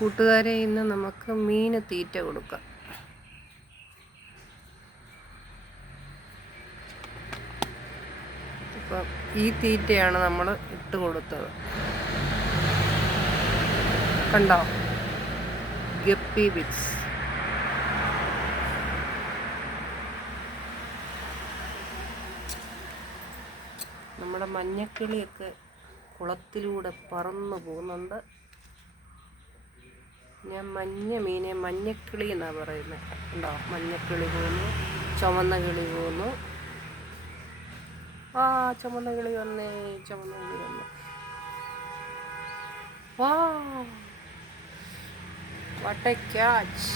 കൂട്ടുകാരെ, ഇന്ന് നമുക്ക് മീന് തീറ്റ കൊടുക്കാം. ഇപ്പം ഈ തീറ്റയാണ് നമ്മൾ ഇട്ട് കൊടുത്തത്. കണ്ടോ, ഗപ്പി ബിറ്റ്സ്. നമ്മുടെ മഞ്ഞക്കിളിയൊക്കെ കുളത്തിലൂടെ പറന്നു പോകുന്നുണ്ട്. ഞാൻ മഞ്ഞ മീനെ മഞ്ഞക്കിളി എന്നാണ് പറയുന്നത്. ഉണ്ടോ, മഞ്ഞക്കിളി പോകുന്നു, ചുവന്ന കിളി പോകുന്നു. ആ, ചുവന്ന കിളി വന്നേ, ചുവന്ന കിളി വന്നു. വാ, വാട്ട് എ ക്യാച്ച്.